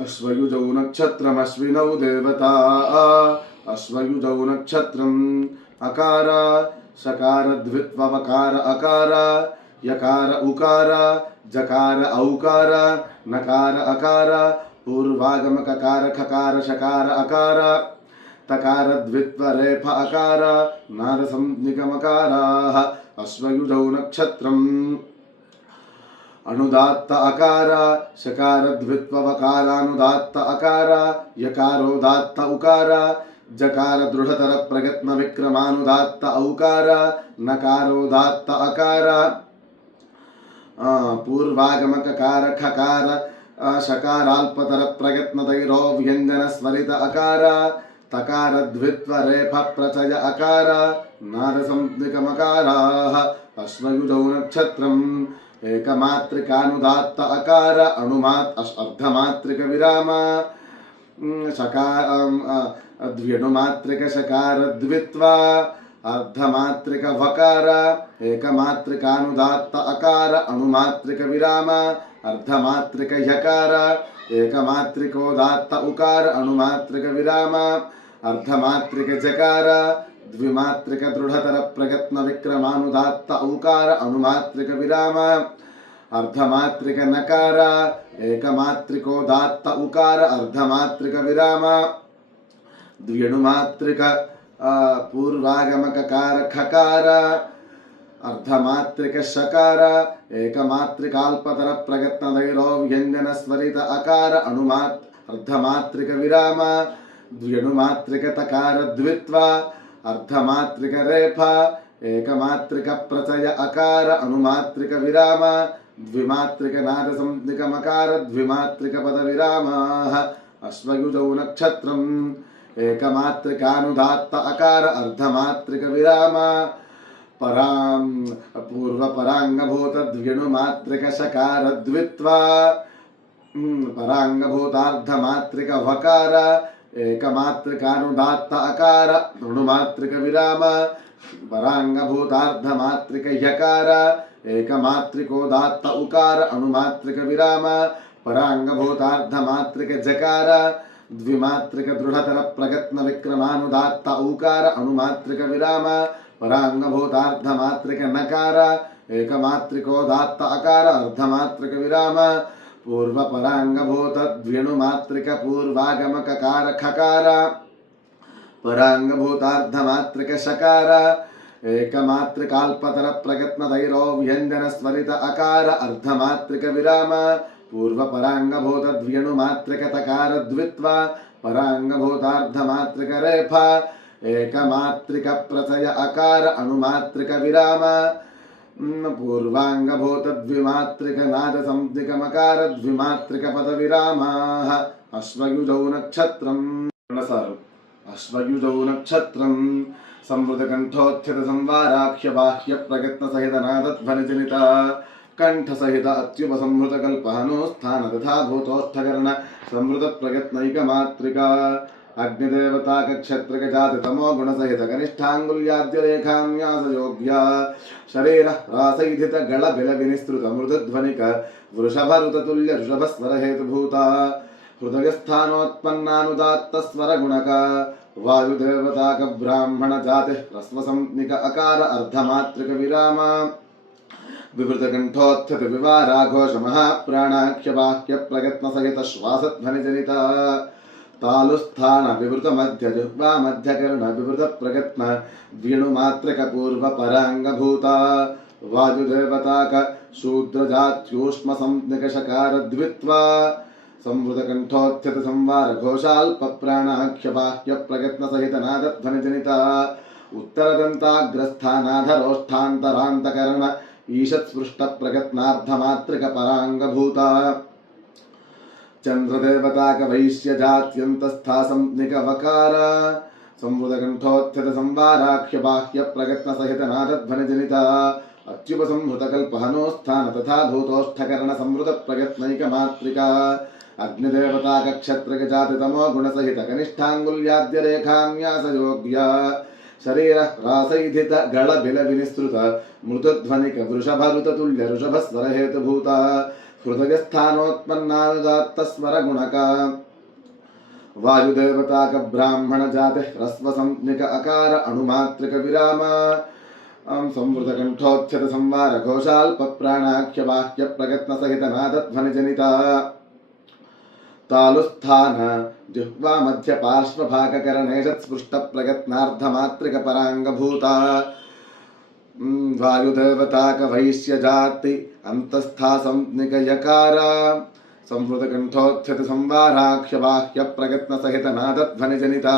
अश्वयुजौ नक्षत्रमश्विनौ देवता। अश्वयुजौ नक्षत्रम् अकार, सकार द्वित्वकार अकार, यकार, उकार, जकार, औकार, नकार, अकार पूर्वागम ककार खकार, शकार, अकार, तकार, द्वित्वरेफ, अकार नारसंज्ञकमकाराः अश्वयुजौ नक्षत्रम् अनुदात्त अकार शकार द्वित्वकारानुदात्त अकार, यकारोदात्त उकार, जकार, दृढतर प्रयत्न विक्रमानुदात्त औकार, नकारोदात्त अकार पूर्वागमककार खकार शकाराल्पतर प्रयत्नतैरो व्यञ्जन स्वरित अकार, तकार द्वित्वरेफ प्रचय अकार नारसंज्ञकमकाराः अश्वयुजौ नक्षत्रम्। एकमात्रिकानुदात्त अकार अनुमात् अश्- अर्धमात्रिकविराम। शकार द्व्यनुमात्रिकशकार द्वित्वा, अर्धमात्रिकवकार, एकमात्रिकानुदात्त अकार अनुमात्रिकविराम अर्धमात्रिकयकार एकमात्रिकोदात्त उकार अनुमात्रिकविराम अर्धमात्रिकजकार द्विमात्रिकदृढतर प्रयत्नविक्रमानुदात्त औकार अनुमात्रिकविराम अर्धमात्रिकनकार एकमात्रिकोदात्त उकार अर्धमात्रिकविराम द्व्यणुमात्रिक आ, पूर्वागमककार खकार अर्धमात्रिक शकार एकमात्रिकाल्पतर प्रयत्नदैरो व्यञ्जन स्वरित अकार अनुमात् अर्धमात्रिक विराम द्व्यणुमात्रिक तकार द्वित्वा अर्धमात्रिक रेफ एकमात्रिक प्रचय अकार अनुमात्रिक विराम द्विमात्रिक नादसंज्ञकमकार द्विमात्रिक पद विरामाः अश्वयुजौ नक्षत्रम् एकमात्रिकानुदात्त अकार अर्धमात्रिक विराम परां पूर्वपराङ्गभूत द्व्यणुमात्रिक शकार द्वित्वा पराङ्गभूतार्धमात्रिक वकार एकमात्रिकानुदात्त अकार ऋणुमात्रिक विराम पराङ्गभूतार्धमात्रिक यकार एकमात्रिकोदात्त उकार अणुमात्रिक विराम पराङ्गभूतार्धमात्रिक जकार द्विमात्रिक दृढतर प्रयत्न विक्रमानुदात्त औकार अणुमात्रिक विराम पराङ्गभूतार्धमात्रिक नकार एकमात्रिकोदात्त अकार अर्धमात्रिक विराम पूर्वपराङ्गभूत द्व्यणुमात्रिक पूर्वागमककार खकार पराङ्गभूतार्धमात्रिक शकार एकमात्रिकाल्पतर प्रयत्नदैरो व्यञ्जन स्वरित अकार। अर्धमात्रिक विराम पूर्वपराङ्गभूत द्व्यणुमात्रिक तकार द्वित्वा पराङ्गभूतार्धमात्रिक रेफ एकमात्रिक प्रचय अकार। अनुमात्रिक विराम पूर्वाङ्गभूत द्विमात्रिक नादसंज्ञकमकार द्विमात्रिक पदविरामाः अश्वयुजौ नक्षत्रम्। अश्वयुजौ नक्षत्रम्। संवृतकण्ठोत्थित बाह्य प्रयत्न सहित नादध्वनिजनिता कण्ठसहित अत्युपसंहृतकल्पहनो स्थान तथा भूतोत्थकर्ण अग्निदेवता कक्षत्रक जाति तमो गुणसहित कनिष्ठाङ्गुल्याद्य रेखान्यासयोग्या शरीर रासैधित गळ बिल विनिस्तृत मृदुध्वनिक वृषभरुततुल्य ऋषभस्वर हेतुभूता हृदयस्थानोत्पन्नानुदात्त स्वर गुणक वायुदेवताक ब्राह्मण जाति ह्रस्वसंज्ञिक अकार अर्धमात्रिक विराम विवृतकण्ठोत्थित विवाराघोष महाप्राणाख्य बाह्य प्रयत्न सहित श्वासध्वनिजनित तालुस्थान विवृत मध्य जिह्वा मध्यकर्ण विवृत प्रयत्न द्विणुमात्रक पूर्व पराङ्गभूता वायुदेवताक शूद्रजात्यूष्म संज्ञकशकार द्वित्वा संवृतकण्ठोत्थित संवार घोषाल्प प्राणाख्य बाह्य प्रयत्न सहित नादध्वनिजनिता उत्तरदन्ताग्रस्थानाधरोष्ठान्तरान्तकर्ण ईषत्स्पृष्ट प्रयत्नार्धमात्रिक पराङ्गभूता चन्द्रदेवताक वैश्यजात्यन्तस्था संज्ञकवकार संवाराख्य बाह्य प्रयत्न सहित नादध्वनिजनिता अत्युपसंहृतकल्पहनोस्थान तथा भूतोष्ठकर्ण संवृत प्रयत्नैकमात्रिका अग्निदेवता कक्षत्रक जाति तमो गुणसहित कनिष्ठाङ्गुल्याद्य रेखान्यासयोग्या शरीर रासैधित गळ बिल विनिस्तृत मृतध्वनिक वृषभरुततुल्य ऋषभस्वर हेतुभूता हृदयस्थानोत्पन्नानुदात्तस्वरगुणका वायुदेवताक ब्राह्मण जाते ह्रस्व संज्ञक अकार अणुमात्रिक विराम अं संवृतकण्ठोच्यत संवार घोषाल्प प्राणाख्य वाक्य प्रगत्न सहित नादध्वनि जनिता तालुस्थान जिह्वा मध्य पार्श्वभागकरणेशत् अन्तस्था संज्ञक यकार संवृतकण्ठोत्थित संवाराख्य वाक्य प्रगत्न सहित नादध्वनि जनिता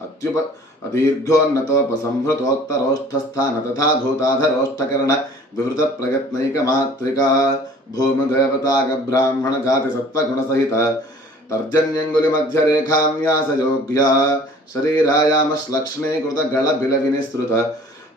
अत्युप दीर्घोन्नतोपसंहृतोत्तरोष्ठस्थान तथा भूताधरोष्ठकर्ण विवृत प्रगत्नैकमात्रिका भूमदेवताक ब्राह्मण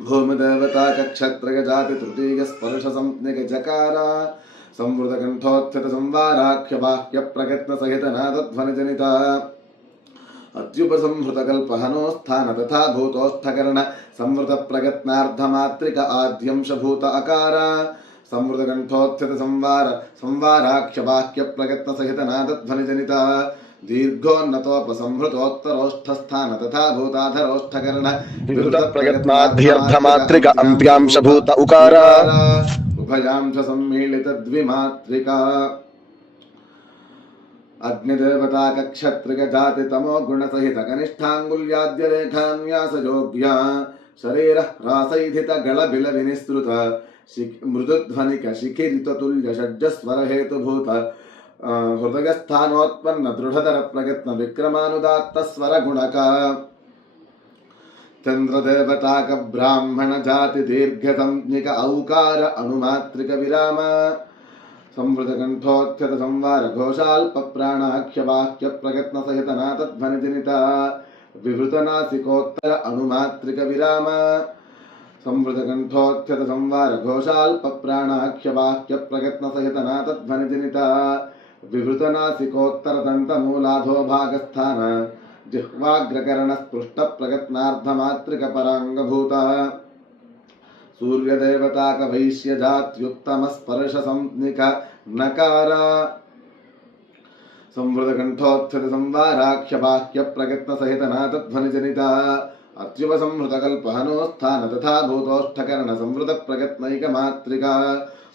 भूमिदेवता कक्षत्रय जाति तृतीय स्पर्श संज्ञक जकार संवृतकण्ठोत्थित संवाराख्य बाह्य प्रयत्न सहित नादध्वनि जनिता अत्युपसंहृतकल्पहनोस्थान तथा भूतोत्थकरण संवृत प्रगत्नार्धमात्रिक आद्यंशभूत अकार संवृतकण्ठोत्थित संवार दीर्घोन्नतोपसंहृतोत्तरोष्ठस्थान तथा भूताधरोष्ठकरण प्रयत्नाध्यर्थमात्रिक अन्त्यांशभूत उकार। अग्निदेवता कक्षत्रिक जाति तमो गुण सहित कनिष्ठाङ्गुल्याद्य रेखान्यासयोग्या शरीर ह्रासैधित गळ बिल विनिस्तृत मृदुध्वनिक शिखिरित तुल्य षड्जस्वर हेतुभूत हृदयस्थानोत्पन्न दृढतर प्रयत्न विक्रमानुदात्त स्वर गुणका चन्द्रदेवताक ब्राह्मण जाति दीर्घसंज्ञिक औकार अणुमात्रिक विराम संवृतकण्ठोत्थित संवार घोषाल्प प्राणाख्य वाक्य प्रयत्न सहित नातध्वनि जनिता विवृतनासिकोत्तर अणुमात्रिक विराम संवृतकण्ठोत्थित संवार घोषाल्प प्राणाख्य वाक्य प्रयत्न सहित नातध्वनि जनिता विवृतनासिकोत्तर दन्तमूलाधो भागस्थान जिह्वाग्रकरण स्पृष्ट प्रगत्नार्धमात्रिक पराङ्गभूता सूर्यदेवताक वैश्य जात्युत्तम स्पर्श संज्ञिक नकार। संवृतकण्ठोत्थित संवाराख्य वाक्य प्रयत्न सहित नातध्वनि जनिता अत्युपसंहृतकल्पहनोत्थान तथा भूतोष्ठकरण संवृत प्रयत्नैकमात्रिका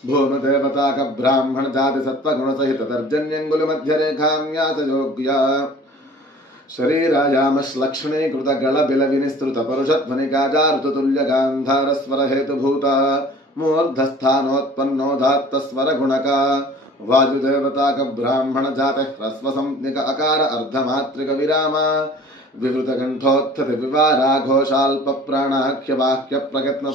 भूमदेवताक ब्राह्मण जाति सत्त्वगुण सहित तर्जन्यङ्गुलि मध्यरेखान्यासयोग्या शरीरायामश्लक्ष्णे कृतगळबिलविनिस्तृत परुषध्वनिकाजारुततुल्यगान्धारस्वरहेतुभूता मूर्धस्थानोत्पन्नोदात्तस्वरगुणका वायुदेवताक ब्राह्मण जातः ह्रस्वसंज्ञक अकार अर्धमात्रिक विराम विवृतकण्ठोत्थित विवारा घोषाल्प प्राणाख्य वाक्य प्रयत्न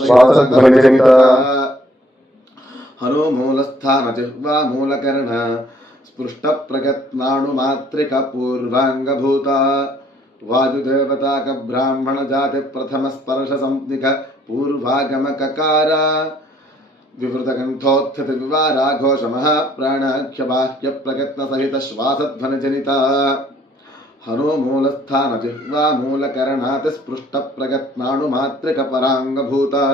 हनो मूलस्थान जिह्वा मूलकर्ण स्पृष्टप्रगत्नाणुमात्रिक पूर्वाङ्गभूता वायुदेवताक ब्राह्मण जाति प्रथम स्पर्श संज्ञिक पूर्वागमककार। विवृतकण्ठोत्थित विवारा घोषमः प्राणाख्य वाक्य प्रयत्न सहित श्वासध्वनि हनो मूलस्थान जिह्वा मूलकरणात् स्पृष्ट प्रगत्नाणुमात्रिक पराङ्गभूता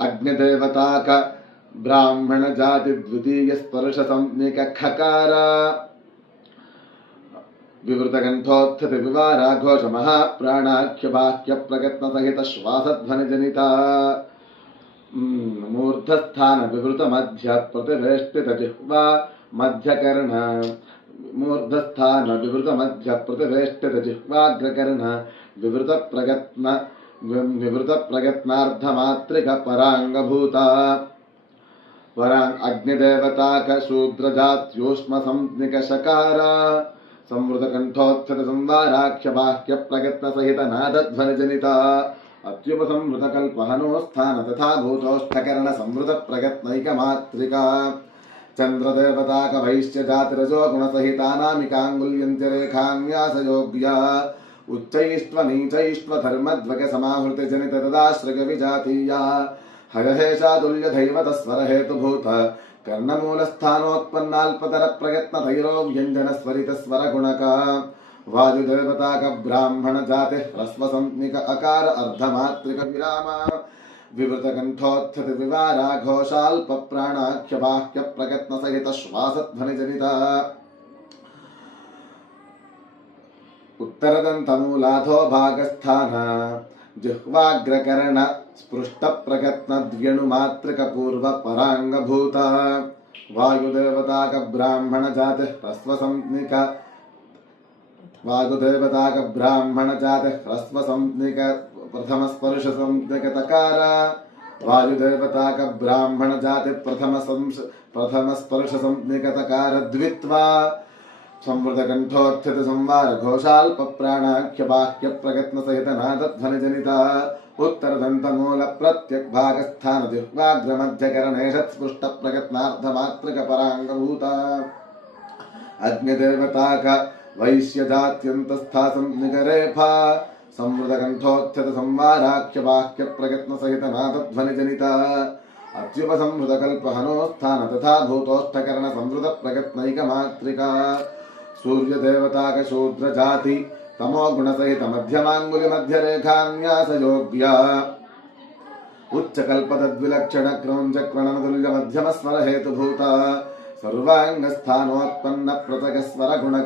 अग्निदेवताक ब्राह्मण जाति द्वितीय स्पर्श संज्ञिक खकार विवृतकण्ठोत्थित विवारा घोष महाप्राणाख्य वाक्य प्रयत्न सहित श्वासध्वनि जनिता मूर्धस्थान विवृत मध्य प्रतिवेष्टित जिह्वा मध्यकर्ण। मूर्धस्थान, विवृत मध्य प्रतिवेष्टित जिह्वाग्रकर्ण, विवृत प्रयत्न विवृत प्रयत्नार्धमात्रिक पराङ्गभूता। वरान् अग्निदेवताक शूद्रजात्योष्म संज्ञिक संवाराख्य वाक्य प्रयत्न सहित नादध्वनि जनिता अत्युपसंवृतकल्पहनोस्थान तथा भूतोष्ठकरण संवृत प्रयत्नैकमात्रिका चन्द्रदेवताकवैश्चजातिरजो गुणसहितानामिकाङ्गुल्यन्त्यरेखान्यासयोग्या उच्चैष्ट्वनीचैष्ट्वधर्मद्वगसमाहृतिजनितदाश्रगविजातीया हरहेशातुल्यधैवतस्वरहेतुभूत कर्णमूलस्थानोत्पन्नाल्पतरप्रयत्नतैरो व्यञ्जनस्वरितस्वरगुणका वायुदेवताकब्राह्मणजातिः ह्रस्वसन्निक अकार अर्धमात्रिकविरामा विवृतकण्ठोत्थितिविवारा घोषाल्पप्राणाख्यबाह्यप्रयत्नसहितश्वासध्वनिजनिता उत्तरदन्तमूलाधो भागस्थान जिह्वाग्रकर्ण स्पृष्टप्रयत्नद्व्यणुमातृकपूर्वपराङ्गभूतः वायुदेवताकब्राह्मणजातिः ह्रस्वसंज्ञिक वायुदेवताकब्राह्मणजातिः ह्रस्वसंज्ञिक प्रथम स्पर्श संकार वायुदेवता का ब्राह्मण जाति प्रथम प्रथम स्पर्श संकार संवृत कंठोत्थित संवार घोषाल प्राणाख्य बाह्य प्रगत्न सहित नाध्वनिजनिता उत्तर दंत मूल प्रत्यक भाग स्थान दिवाग्र मध्य करणेशत्कृष्ट प्रगत्नाधमात्रक प्रथमस्पर्शसन्धकतकार वायुदेवताकब्राह्मणजातिप्रथमसंस् प्रथमस्पर्शसन्निकतकारद्वित्वा का वैश्य जात्यंत स्थासं संनिकरेफा संवृतकण्ठोच्छ्रतसंवाराख्यवाक्यप्रयत्नसहितनाथध्वनिजनित अत्युपसंहृतकल्पहनोत्थान तथा भूतोष्ठकरणसंवृतप्रयत्नैकमात्रिका सूर्यदेवताकशूद्रजाति तमोगुणसहितमध्यमाङ्गुलिमध्यरेखान्यासयोग्या।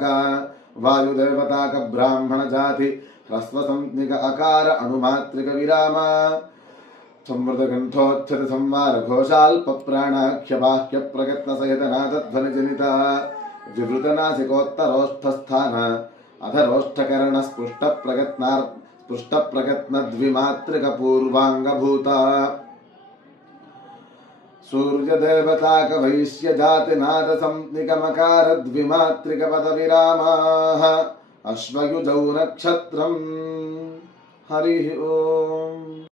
का ब्राह्मण वायुदेवताकब्राह्मणजाति ह्रस्वसंज्ञक अकार अणुमातृकविराम संवृतकण्ठोच्छ्रित संवारघोषाल्पप्राणाख्यबाह्यप्रकत्नसहितनाथध्वनिजनिता विवृतनासिकोत्तरोष्ठस्थान। अधरोष्ठकरणस्पृष्टप्रगत्नार् स्पृष्टप्रगत्नद्विमातृकपूर्वाङ्गभूता सूर्यदेवताकवैश्यजातिनाथसंज्ञिकमकारद्विमातृकपदविरामाः अश्वयुजौ नक्षत्रम् हरिः ओम्।